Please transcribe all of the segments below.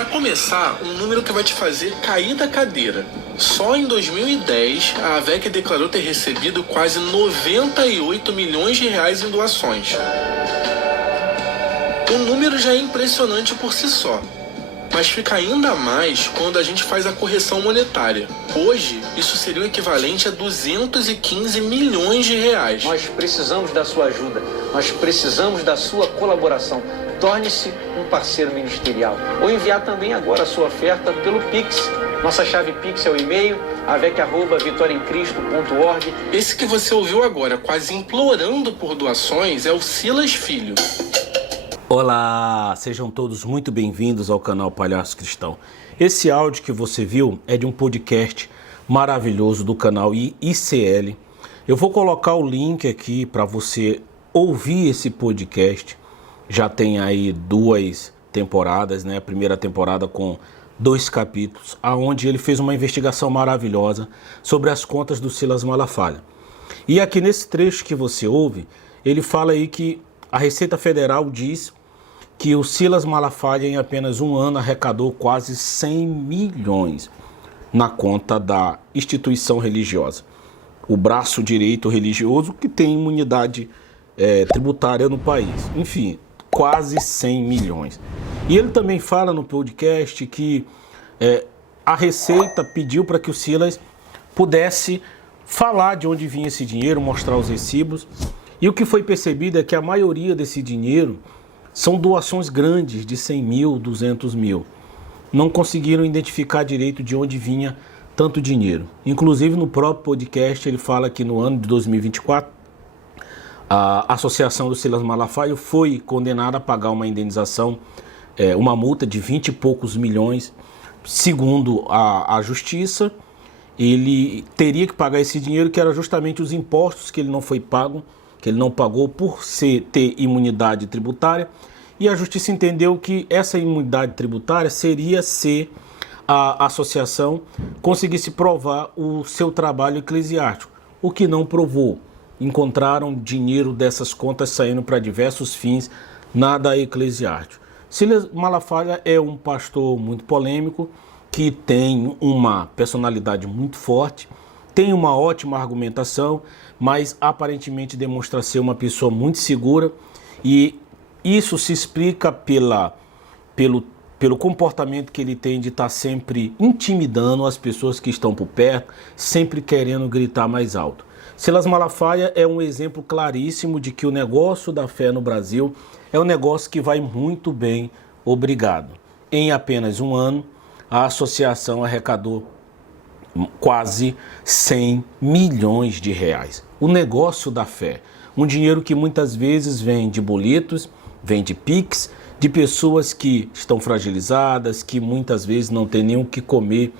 Para começar, um número que vai te fazer cair da cadeira. Só em 2010, a AVEC declarou ter recebido quase 98 milhões de reais em doações. O número já é impressionante por si só, mas fica ainda mais quando a gente faz a correção monetária. Hoje, isso seria o equivalente a 215 milhões de reais. Nós precisamos da sua ajuda, nós precisamos da sua colaboração. Torne-se um parceiro ministerial. Ou enviar também agora a sua oferta pelo Pix. Nossa chave Pix é o e-mail avec@vitoriaemcristo.org. Esse que você ouviu agora, quase implorando por doações, é o Silas Filho. Olá, sejam todos muito bem-vindos ao canal Palhaço Cristão. Esse áudio que você viu é de um podcast maravilhoso do canal ICL. Eu vou colocar o link aqui para você ouvir esse podcast. Já tem aí 2 temporadas, né? A primeira temporada com 2 capítulos, aonde ele fez uma investigação maravilhosa sobre as contas do Silas Malafaia. E aqui nesse trecho que você ouve, ele fala aí que a Receita Federal diz que o Silas Malafaia em apenas um ano arrecadou quase 100 milhões na conta da instituição religiosa. O braço direito religioso que tem imunidade tributária no país. Enfim, quase 100 milhões. E ele também fala no podcast que a Receita pediu para que o Silas pudesse falar de onde vinha esse dinheiro, mostrar os recibos. E o que foi percebido é que a maioria desse dinheiro são doações grandes de 100 mil, 200 mil. Não conseguiram identificar direito de onde vinha tanto dinheiro. Inclusive no próprio podcast ele fala que no ano de 2024 a associação do Silas Malafaia foi condenada a pagar uma indenização, uma multa de 20 e poucos milhões. Segundo a justiça, ele teria que pagar esse dinheiro, que era justamente os impostos que ele não foi pago, que ele não pagou por ter imunidade tributária. E a justiça entendeu que essa imunidade tributária seria se a associação conseguisse provar o seu trabalho eclesiástico, o que não provou. Encontraram dinheiro dessas contas saindo para diversos fins, nada eclesiástico. Silas Malafaia é um pastor muito polêmico, que tem uma personalidade muito forte, tem uma ótima argumentação, mas aparentemente demonstra ser uma pessoa muito segura, e isso se explica pelo comportamento que ele tem de estar sempre intimidando as pessoas que estão por perto, sempre querendo gritar mais alto. Silas Malafaia é um exemplo claríssimo de que o negócio da fé no Brasil é um negócio que vai muito bem, obrigado. Em apenas um ano, a associação arrecadou quase 100 milhões de reais. O negócio da fé, um dinheiro que muitas vezes vem de boletos, vem de Pix, de pessoas que estão fragilizadas, que muitas vezes não têm nem o que comer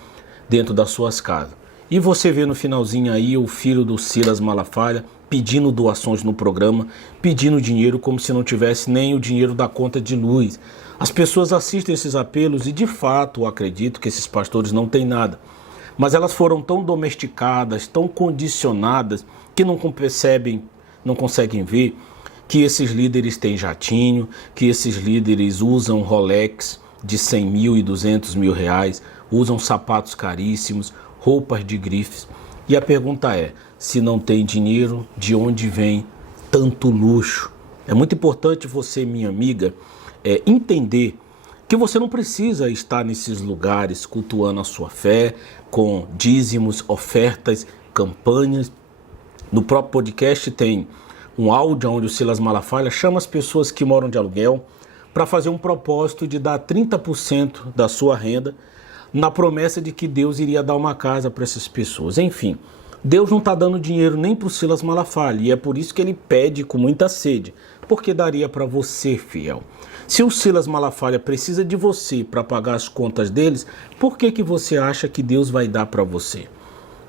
dentro das suas casas. E você vê no finalzinho aí o filho do Silas Malafaia pedindo doações no programa, pedindo dinheiro como se não tivesse nem o dinheiro da conta de luz. As pessoas assistem esses apelos e de fato eu acredito que esses pastores não têm nada. Mas elas foram tão domesticadas, tão condicionadas, que não percebem, não conseguem ver que esses líderes têm jatinho, que esses líderes usam Rolex de 100 mil e 200 mil reais, usam sapatos caríssimos, roupas de grifes. E a pergunta é, se não tem dinheiro, de onde vem tanto luxo? É muito importante você, minha amiga, entender que você não precisa estar nesses lugares cultuando a sua fé, com dízimos, ofertas, campanhas. No próprio podcast tem um áudio onde o Silas Malafaia chama as pessoas que moram de aluguel para fazer um propósito de dar 30% da sua renda, na promessa de que Deus iria dar uma casa para essas pessoas. Enfim, Deus não está dando dinheiro nem para o Silas Malafaia, e é por isso que ele pede com muita sede, porque daria para você, fiel. Se o Silas Malafaia precisa de você para pagar as contas deles, por que você acha que Deus vai dar para você?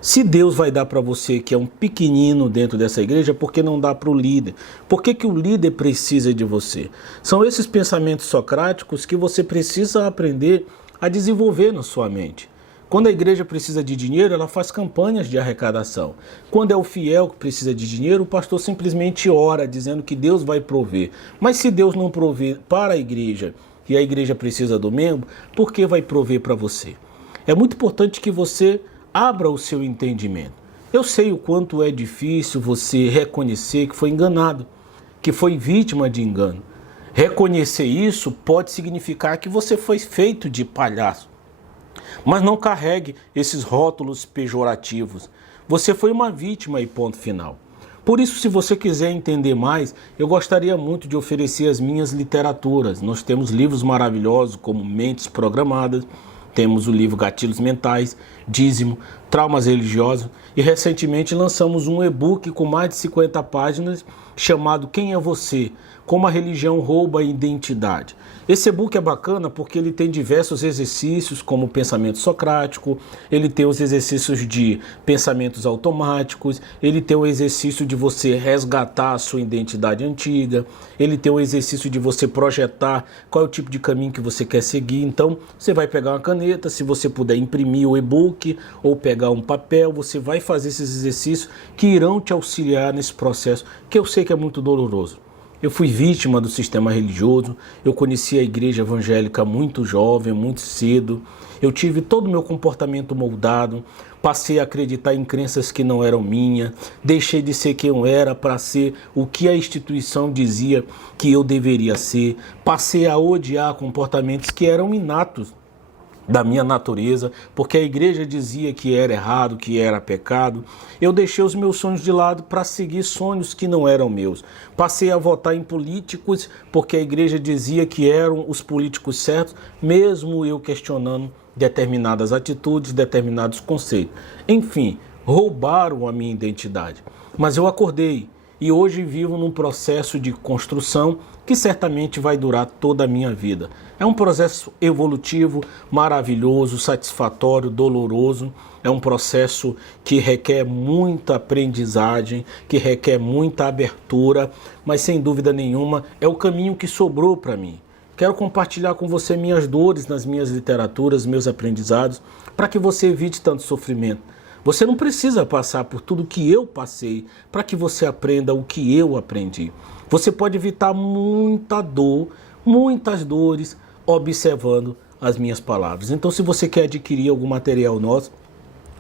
Se Deus vai dar para você, que é um pequenino dentro dessa igreja, por que não dá para o líder? Por que o líder precisa de você? São esses pensamentos socráticos que você precisa aprender a desenvolver na sua mente. Quando a igreja precisa de dinheiro, ela faz campanhas de arrecadação. Quando é o fiel que precisa de dinheiro, o pastor simplesmente ora, dizendo que Deus vai prover. Mas se Deus não prover para a igreja e a igreja precisa do membro, porque vai prover para você. É muito importante que você abra o seu entendimento. Eu sei o quanto é difícil você reconhecer que foi enganado, que foi vítima de engano. Reconhecer isso pode significar que você foi feito de palhaço. Mas não carregue esses rótulos pejorativos. Você foi uma vítima e ponto final. Por isso, se você quiser entender mais, eu gostaria muito de oferecer as minhas literaturas. Nós temos livros maravilhosos como Mentes Programadas, temos o livro Gatilhos Mentais, Dízimo, Traumas Religiosos e recentemente lançamos um e-book com mais de 50 páginas chamado Quem é Você? Como a religião rouba a identidade. Esse e-book é bacana porque ele tem diversos exercícios como o pensamento socrático, ele tem os exercícios de pensamentos automáticos, ele tem o exercício de você resgatar a sua identidade antiga, ele tem o exercício de você projetar qual é o tipo de caminho que você quer seguir. Então você vai pegar uma caneta, se você puder imprimir o e-book ou pegar um papel, você vai fazer esses exercícios que irão te auxiliar nesse processo, que eu sei que é muito doloroso. Eu fui vítima do sistema religioso, eu conheci a igreja evangélica muito jovem, muito cedo, eu tive todo o meu comportamento moldado, passei a acreditar em crenças que não eram minhas, deixei de ser quem eu era para ser o que a instituição dizia que eu deveria ser, passei a odiar comportamentos que eram inatos da minha natureza, porque a igreja dizia que era errado, que era pecado. Eu deixei os meus sonhos de lado para seguir sonhos que não eram meus. Passei a votar em políticos porque a igreja dizia que eram os políticos certos, mesmo eu questionando determinadas atitudes, determinados conceitos. Enfim, roubaram a minha identidade. Mas eu acordei e hoje vivo num processo de construção que certamente vai durar toda a minha vida. É um processo evolutivo, maravilhoso, satisfatório, doloroso. É um processo que requer muita aprendizagem, que requer muita abertura, mas sem dúvida nenhuma é o caminho que sobrou para mim. Quero compartilhar com você minhas dores nas minhas literaturas, meus aprendizados, para que você evite tanto sofrimento. Você não precisa passar por tudo que eu passei para que você aprenda o que eu aprendi. Você pode evitar muita dor, muitas dores, observando as minhas palavras. Então, se você quer adquirir algum material nosso,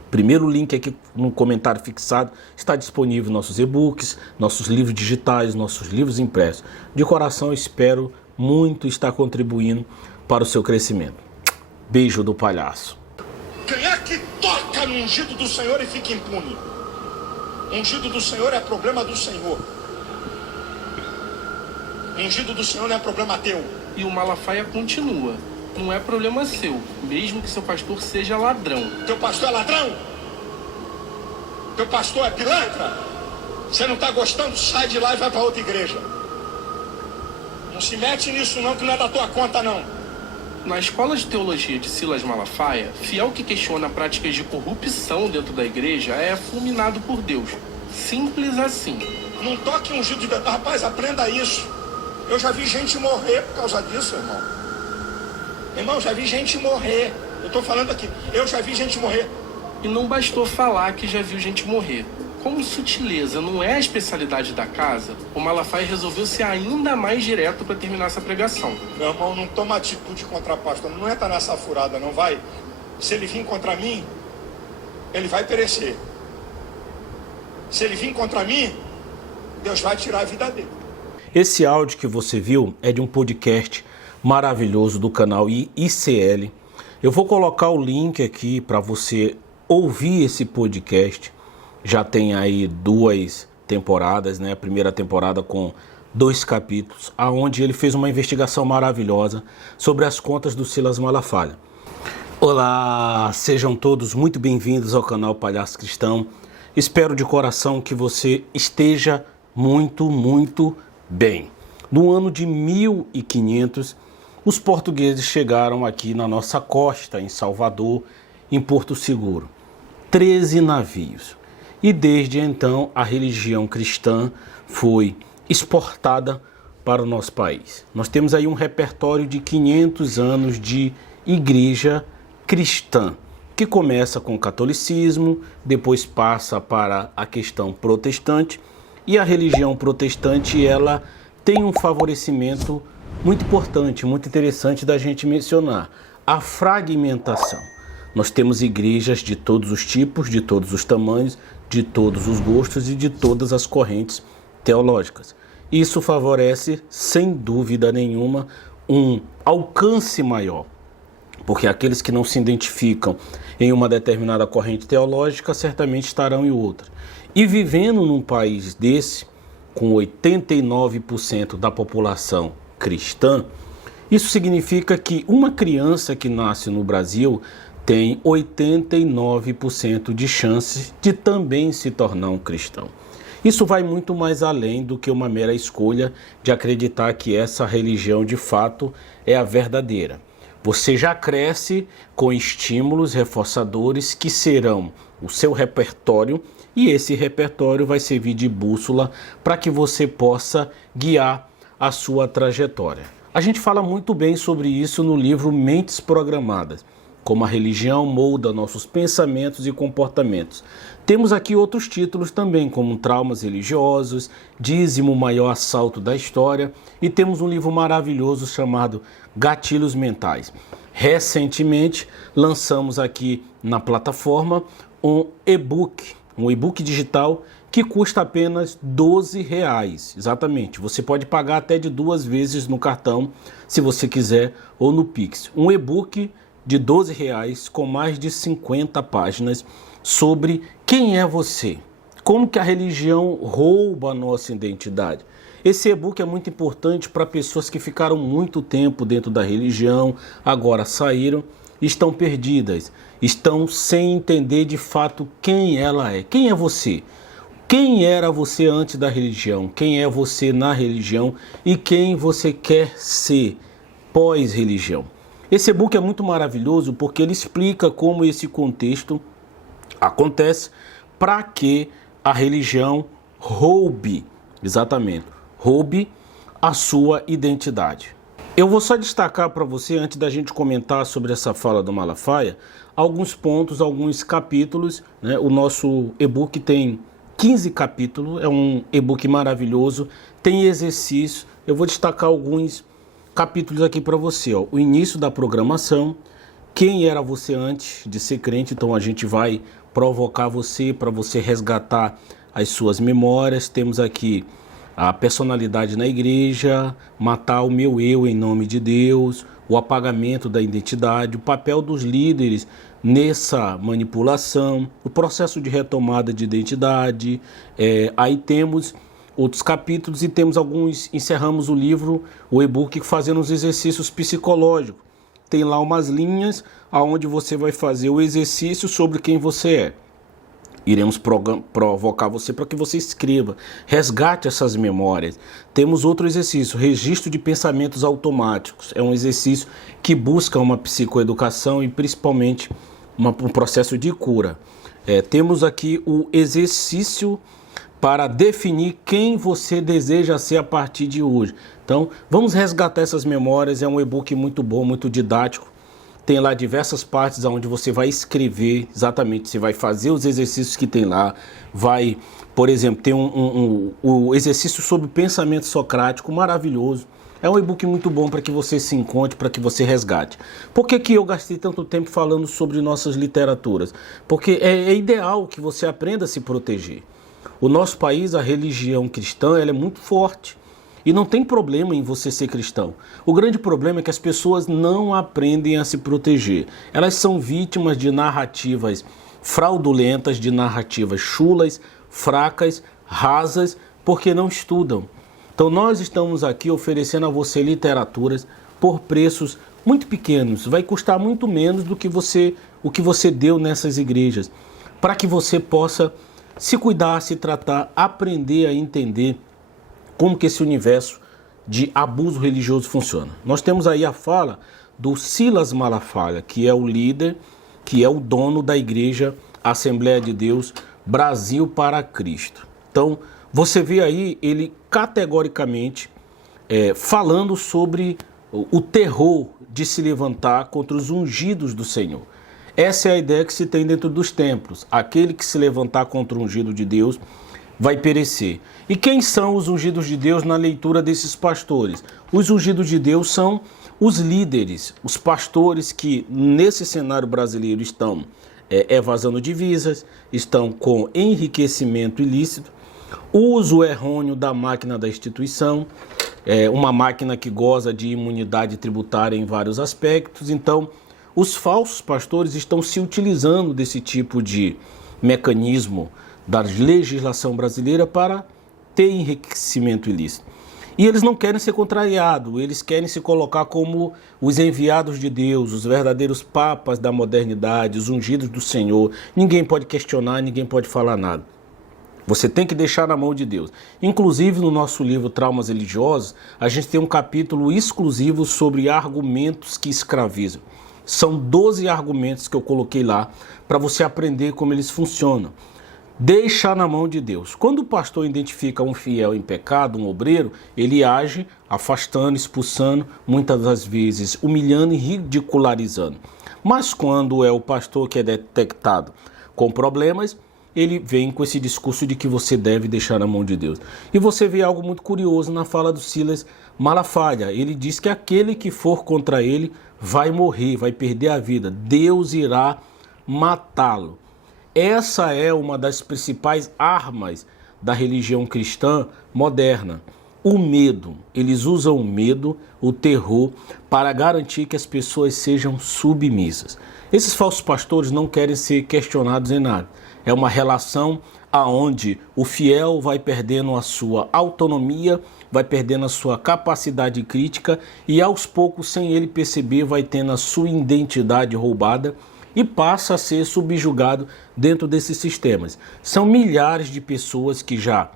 primeiro link aqui no comentário fixado, está disponível nossos e-books, nossos livros digitais, nossos livros impressos. De coração, espero muito estar contribuindo para o seu crescimento. Beijo do palhaço. Quem é que toca no ungido do Senhor e fica impune? Ungido do Senhor é problema do Senhor. Ungido do Senhor não é problema teu. E o Malafaia continua. Não é problema seu, mesmo que seu pastor seja ladrão. Teu pastor é ladrão? Teu pastor é pilantra? Você não está gostando? Sai de lá e vai para outra igreja. Não se mete nisso não, que não é da tua conta não. Na escola de teologia de Silas Malafaia, fiel que questiona práticas de corrupção dentro da igreja é fulminado por Deus. Simples assim. Não toque ungido de Deus. Rapaz, aprenda isso. Eu já vi gente morrer por causa disso, irmão. Irmão, já vi gente morrer. Eu estou falando aqui. Eu já vi gente morrer. E não bastou falar que já viu gente morrer. Como sutileza não é a especialidade da casa, o Malafaia resolveu ser ainda mais direto para terminar essa pregação. Meu irmão, não toma atitude contra a pastor. Não entra nessa furada, não vai. Se ele vir contra mim, ele vai perecer. Se ele vir contra mim, Deus vai tirar a vida dele. Esse áudio que você viu é de um podcast maravilhoso do canal ICL. Eu vou colocar o link aqui para você ouvir esse podcast. Já tem aí 2 temporadas, né? A primeira temporada com 2 capítulos, aonde ele fez uma investigação maravilhosa sobre as contas do Silas Malafaia. Olá, sejam todos muito bem-vindos ao canal Palhaço Cristão. Espero de coração que você esteja muito bem. No ano de 1500, os portugueses chegaram aqui na nossa costa, em Salvador, em Porto Seguro. 13 navios. E desde então a religião cristã foi exportada para o nosso país. Nós temos aí um repertório de 500 anos de igreja cristã, que começa com o catolicismo, depois passa para a questão protestante, e a religião protestante ela tem um favorecimento muito importante, muito interessante da gente mencionar: a fragmentação. Nós temos igrejas de todos os tipos, de todos os tamanhos, de todos os gostos e de todas as correntes teológicas. Isso favorece, sem dúvida nenhuma, um alcance maior, porque aqueles que não se identificam em uma determinada corrente teológica certamente estarão em outra. E vivendo num país desse, com 89% da população cristã, isso significa que uma criança que nasce no Brasil tem 89% de chances de também se tornar um cristão. Isso vai muito mais além do que uma mera escolha de acreditar que essa religião de fato é a verdadeira. Você já cresce com estímulos reforçadores que serão o seu repertório, e esse repertório vai servir de bússola para que você possa guiar a sua trajetória. A gente fala muito bem sobre isso no livro Mentes Programadas, como a religião molda nossos pensamentos e comportamentos. Temos aqui outros títulos também, como Traumas Religiosos, Dízimo, o Maior Assalto da História, e temos um livro maravilhoso chamado Gatilhos Mentais. Recentemente lançamos aqui na plataforma um e-book digital que custa apenas R$12. Exatamente, você pode pagar até de 2 vezes no cartão, se você quiser, ou no Pix. Um e-book de R$12 com mais de 50 páginas sobre quem é você, como que a religião rouba a nossa identidade. Esse e-book é muito importante para pessoas que ficaram muito tempo dentro da religião, agora saíram, estão perdidas, estão sem entender de fato quem ela é. Quem é você? Quem era você antes da religião? Quem é você na religião? E quem você quer ser pós-religião? Esse e-book é muito maravilhoso porque ele explica como esse contexto acontece para que a religião roube a sua identidade. Eu vou só destacar para você, antes da gente comentar sobre essa fala do Malafaia, alguns pontos, alguns capítulos, né? O nosso e-book tem 15 capítulos, é um e-book maravilhoso, tem exercício. Eu vou destacar alguns capítulos aqui para você, ó. O início da programação, quem era você antes de ser crente, então a gente vai provocar você para você resgatar as suas memórias. Temos aqui a personalidade na igreja, matar o meu eu em nome de Deus, o apagamento da identidade, o papel dos líderes nessa manipulação, o processo de retomada de identidade. Aí temos outros capítulos e temos alguns, encerramos o livro, o e-book, fazendo os exercícios psicológicos. Tem lá umas linhas onde você vai fazer o exercício sobre quem você é. Iremos provocar você para que você escreva, resgate essas memórias. Temos outro exercício, registro de pensamentos automáticos. É um exercício que busca uma psicoeducação e principalmente um processo de cura. Temos aqui o exercício para definir quem você deseja ser a partir de hoje. Então, vamos resgatar essas memórias. É um e-book muito bom, muito didático. Tem lá diversas partes onde você vai escrever exatamente, você vai fazer os exercícios que tem lá. Vai, por exemplo, tem o exercício sobre pensamento socrático, maravilhoso. É um e-book muito bom para que você se encontre, para que você resgate. Por que eu gastei tanto tempo falando sobre nossas literaturas? Porque é ideal que você aprenda a se proteger. O nosso país, a religião cristã, ela é muito forte. E não tem problema em você ser cristão. O grande problema é que as pessoas não aprendem a se proteger. Elas são vítimas de narrativas fraudulentas, de narrativas chulas, fracas, rasas, porque não estudam. Então nós estamos aqui oferecendo a você literaturas por preços muito pequenos. Vai custar muito menos do que o que você deu nessas igrejas. Para que você possa se cuidar, se tratar, aprender a entender como que esse universo de abuso religioso funciona. Nós temos aí a fala do Silas Malafaia, que é o líder, que é o dono da igreja Assembleia de Deus Brasil para Cristo. Então, você vê aí ele categoricamente falando sobre o terror de se levantar contra os ungidos do Senhor. Essa é a ideia que se tem dentro dos templos. Aquele que se levantar contra o ungido de Deus vai perecer. E quem são os ungidos de Deus na leitura desses pastores? Os ungidos de Deus são os líderes, os pastores que nesse cenário brasileiro estão evasando divisas, estão com enriquecimento ilícito, uso errôneo da máquina da instituição, uma máquina que goza de imunidade tributária em vários aspectos. Então, os falsos pastores estão se utilizando desse tipo de mecanismo da legislação brasileira para ter enriquecimento ilícito. E eles não querem ser contrariados, eles querem se colocar como os enviados de Deus, os verdadeiros papas da modernidade, os ungidos do Senhor. Ninguém pode questionar, ninguém pode falar nada. Você tem que deixar na mão de Deus. Inclusive, no nosso livro Traumas Religiosos, a gente tem um capítulo exclusivo sobre argumentos que escravizam. São 12 argumentos que eu coloquei lá para você aprender como eles funcionam. Deixar na mão de Deus. Quando o pastor identifica um fiel em pecado, um obreiro, ele age afastando, expulsando, muitas das vezes humilhando e ridicularizando. Mas quando é o pastor que é detectado com problemas, ele vem com esse discurso de que você deve deixar na mão de Deus. E você vê algo muito curioso na fala do Silas Malafaia. Ele diz que aquele que for contra ele vai morrer, vai perder a vida. Deus irá matá-lo. Essa é uma das principais armas da religião cristã moderna. O medo. Eles usam o medo, o terror, para garantir que as pessoas sejam submissas. Esses falsos pastores não querem ser questionados em nada. É uma relação aonde o fiel vai perdendo a sua autonomia, vai perdendo a sua capacidade crítica e aos poucos, sem ele perceber, vai tendo a sua identidade roubada e passa a ser subjugado dentro desses sistemas. São milhares de pessoas que já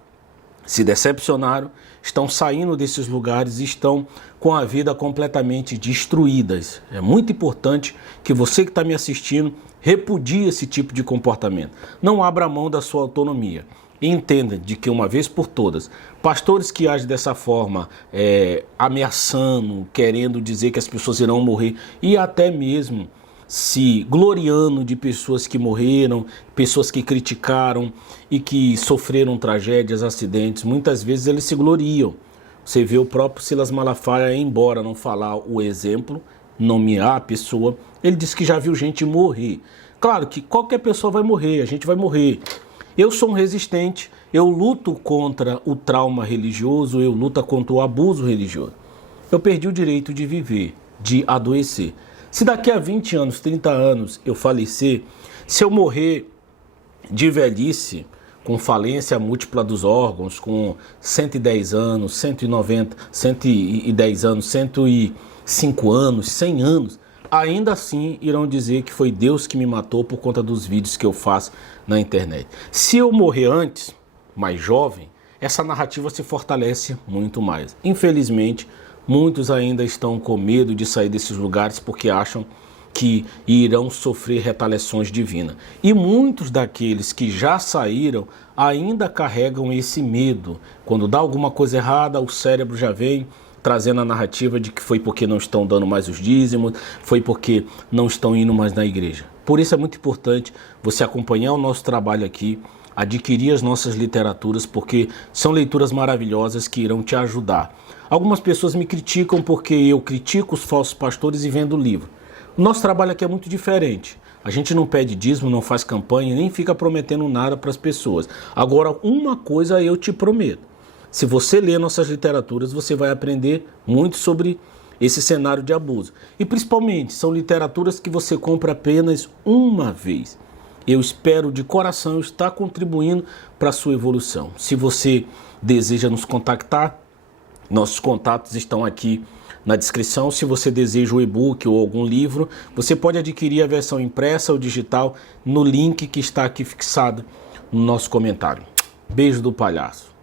se decepcionaram, estão saindo desses lugares e estão com a vida completamente destruídas. É muito importante que você que está me assistindo repudie esse tipo de comportamento. Não abra mão da sua autonomia. E entenda de que uma vez por todas, pastores que agem dessa forma, ameaçando, querendo dizer que as pessoas irão morrer e até mesmo se gloriando de pessoas que morreram, pessoas que criticaram e que sofreram tragédias, acidentes, muitas vezes eles se gloriam. Você vê o próprio Silas Malafaia, embora não falar o exemplo, nomear a pessoa, ele disse que já viu gente morrer. Claro que qualquer pessoa vai morrer, a gente vai morrer. Eu sou um resistente, eu luto contra o trauma religioso, eu luto contra o abuso religioso. Eu perdi o direito de viver, de adoecer. Se daqui a 20 anos, 30 anos eu falecer, se eu morrer de velhice, com falência múltipla dos órgãos, com 110 anos, 190, 110 anos, 105 anos, 100 anos, ainda assim irão dizer que foi Deus que me matou por conta dos vídeos que eu faço na internet. Se eu morrer antes, mais jovem, essa narrativa se fortalece muito mais. Infelizmente, muitos ainda estão com medo de sair desses lugares porque acham que irão sofrer retaliações divinas. E muitos daqueles que já saíram ainda carregam esse medo. Quando dá alguma coisa errada, o cérebro já vem trazendo a narrativa de que foi porque não estão dando mais os dízimos, foi porque não estão indo mais na igreja. Por isso é muito importante você acompanhar o nosso trabalho aqui, adquirir as nossas literaturas, porque são leituras maravilhosas que irão te ajudar. Algumas pessoas me criticam porque eu critico os falsos pastores e vendo o livro. O nosso trabalho aqui é muito diferente. A gente não pede dízimo, não faz campanha, nem fica prometendo nada para as pessoas. Agora, uma coisa eu te prometo. Se você ler nossas literaturas, você vai aprender muito sobre esse cenário de abuso. E principalmente, são literaturas que você compra apenas uma vez. Eu espero de coração estar contribuindo para a sua evolução. Se você deseja nos contactar, nossos contatos estão aqui na descrição. Se você deseja o e-book ou algum livro, você pode adquirir a versão impressa ou digital no link que está aqui fixado no nosso comentário. Beijo do palhaço.